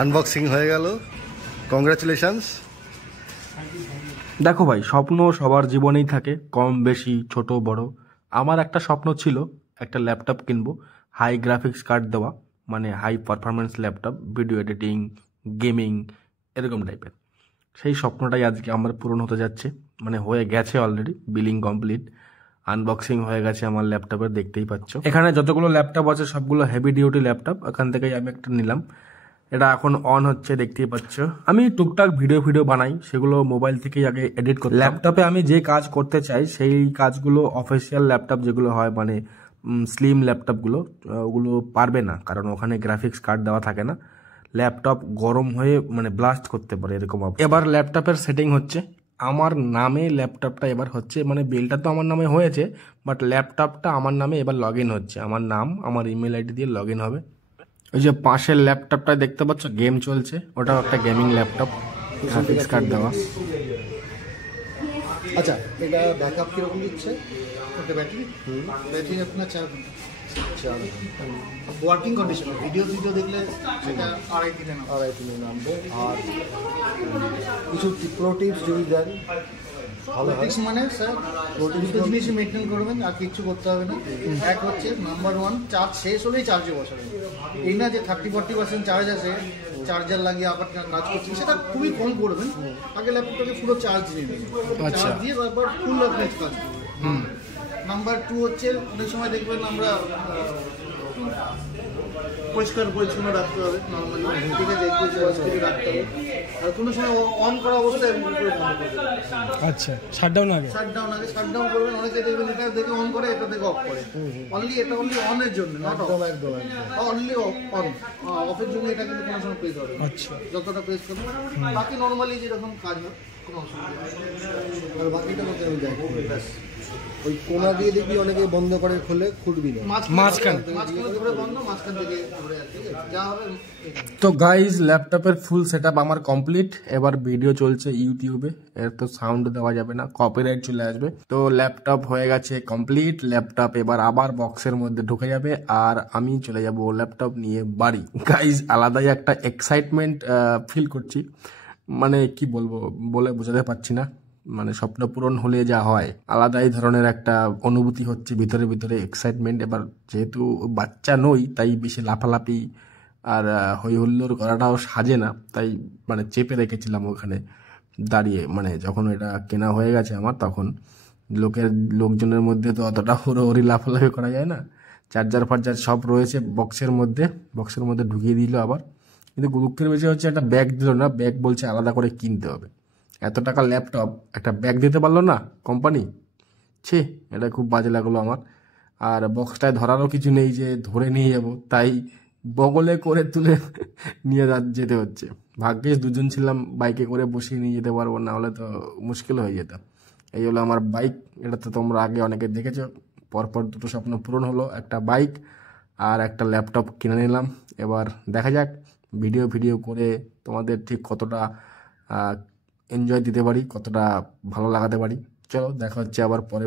Unboxing হয়ে গেল, congratulations. দেখো ভাই, স্বপ্ন সবার জীবনেই থাকে, কম বেশি ছোট বড়। আমার একটা স্বপ্ন ছিল, একটা ল্যাপটপ কিনবো, হাই গ্রাফিক্স কার্ড দেওয়া, মানে high performance laptop, video editing, gaming, এরকম টাইপের। সেই স্বপ্নটাই আজকে আমার পূরণ হতে যাচ্ছে, মানে হয়ে গেছে অলরেডি। বিলিং কমপ্লিট, আনবক্সিং হয়ে গেছে আমার ল্যাপটপের, দেখতেই পাচ্ছ। এখানে যতগুলো ল্যাপটপ আছে সবগুলো হেভি ডিউটি ল্যাপটপ, এখান থেকেই আমি একটা নিলাম। এটা এখন অন হচ্ছে, দেখতেই পাচ্ছ। আমি টুকটাক ভিডিও বানাই, সেগুলো মোবাইল থেকেই আগে এডিট করি। ল্যাপটপে আমি যে কাজ করতে চাই সেই কাজগুলো অফিসিয়াল ল্যাপটপ যেগুলো হয়, মানে স্লিম ল্যাপটপগুলো, ওগুলো পারবে না, কারণ ওখানে গ্রাফিক্স কার্ড দেওয়া থাকে না। ল্যাপটপ গরম হয়ে মানে ব্লাস্ট করতে পারে, এরকম। এবার ল্যাপটপের সেটিং হচ্ছে আমার নামে, ল্যাপটপটা এবার হচ্ছে, মানে বিলটা তো আমার নামে হয়েছে, বাট ল্যাপটপটা আমার নামে এবার লগ ইন হচ্ছে। আমার নাম, আমার ইমেল আইডি দিয়ে লগ ইন হবে। ওই যে পাশের ল্যাপটপটা দেখতে পাচ্ছ, গেম চলছে, ওটাও একটা গেমিং ল্যাপটপ, গ্রাফিক্স কার্ড দেওয়া। আচ্ছা, এটা ব্যাকআপ কিরকম দিচ্ছে? এটা ব্যাটারি আপনার 4 ওয়ার্কিং কন্ডিশন। ভিডিও দেখলে সেটা আড়াই দিনে নামবে। আর কিছু প্রো টিপস যদি দেন ভালো হয়। মানে স্যার, দুটো জিনিস মেনটেন করবেন, আর কিছু করতে হবে না। এক হচ্ছে নাম্বার 1, চার্জ শেষ হলেই চার্জে বসাবেন। এই না যে 30-40% চার্জ আছে, চার্জার লাগিয়ে আবার কাজ করছেন, সেটা খুবই কম করবেন। আগে ল্যাপটপটাকে পুরো চার্জ নিয়ে নেবেন, চার্জ দিয়ে তারপর ফুল আপনার কাজ করবেন। নাম্বার 2 হচ্ছে, অনেক সময় দেখবেন আমরা পরিষ্কার পরিচ্ছন্ন রাখতে হবে, নর্মালি, ঠিক আছে, একটু পরিষ্কার রাখতে হবে। আর কোনো সময় অন করা অবস্থায় বন্ধ করে দেবেন। আচ্ছা, শাটডাউন আগে শাটডাউন করবেন। অনেকে দেখবেন এটা দেখে অন করে, এটা দেখে অফ করে। এটা অনলি অনের জন্য, নট অফ। অনলি অন, অফের জন্য এটা কিন্তু কোনো সময় প্রেস হবে। আচ্ছা, যতটা প্রেস করবেন, বাকি নর্মালি যেরকম কাজ হয় কোনো অসুবিধা নেই। আর বাকিটা করতে আমি যাই, ওই কোনা দিয়ে দেখবি অনেকে বন্ধ করে, খুলে খুলবি না, মাঝখান ধরে বন্ধ, মাঝখান থেকে ধরে যা হবে। তো গাইজ, ল্যাপটপের ফুল সেটআপ আমার কমপ্লিট। এবার ভিডিও চলছে ইউটিউবে, এর তো সাউন্ড দেওয়া যাবে না, কপিরাইট চলে আসবে। তো ল্যাপটপ হয়ে গেছে কমপ্লিট। ল্যাপটপ এবার আবার বক্সের মধ্যে ঢুকে যাবে, আর আমি চলে যাব ল্যাপটপ নিয়ে বাড়ি। গাইজ, আলাদাই একটা এক্সাইটমেন্ট ফিল করছি, মানে কি বলবো, বলে বোঝাতে পারছি না। মানে স্বপ্ন পূরণ হলে যা হয়, আলাদাই ধরনের একটা অনুভূতি হচ্ছে ভিতরে এক্সাইটমেন্ট। এবার যেহেতু বাচ্চা নই, তাই বেশি লাফালাফি আর হই হুল্লোড় করাটাও সাজে না, তাই মানে চেপে রেখেছিলাম ওখানে দাঁড়িয়ে। মানে যখন এটা কেনা হয়ে গেছে আমার, তখন লোকজনের মধ্যে তো অতটা হুড়োহুড়ি লাফালাফি করা যায় না। চার্জার ফার্জার সব রয়েছে বক্সের মধ্যে ঢুকিয়ে দিল আবার। কিন্তু দুঃখের বিষয় হচ্ছে, একটা ব্যাগ দিল না। ব্যাগ বলছে আলাদা করে কিনতে হবে। এত টাকা ল্যাপটপ, একটা ব্যাগ দিতে পারলো না কোম্পানি। ছি, এটা খুব বাজে লাগলো আমার। আর বক্সটায় ধরারও কিছু নেই যে ধরে নিয়ে যাব, তাই বগলে করে তুলে নিয়ে যেতে হচ্ছে। ভাগ্যিস দুজন ছিলাম, বাইকে করে বসিয়ে নিয়ে যেতে পারবো, না হলে তো মুশকিল হয়ে যেত। এই হলো আমার বাইক। এটা তো তোমরা আগে অনেকে দেখেছো। পরপর দুটো স্বপ্ন পূরণ হলো, একটা বাইক আর একটা ল্যাপটপ কিনে নিলাম। এবার দেখা যাক ভিডিও করে তোমাদের ঠিক কতটা এনজয় দিতে পারি, কতটা ভালো লাগাতে পারি। চলো, দেখা হচ্ছে আবার পরে।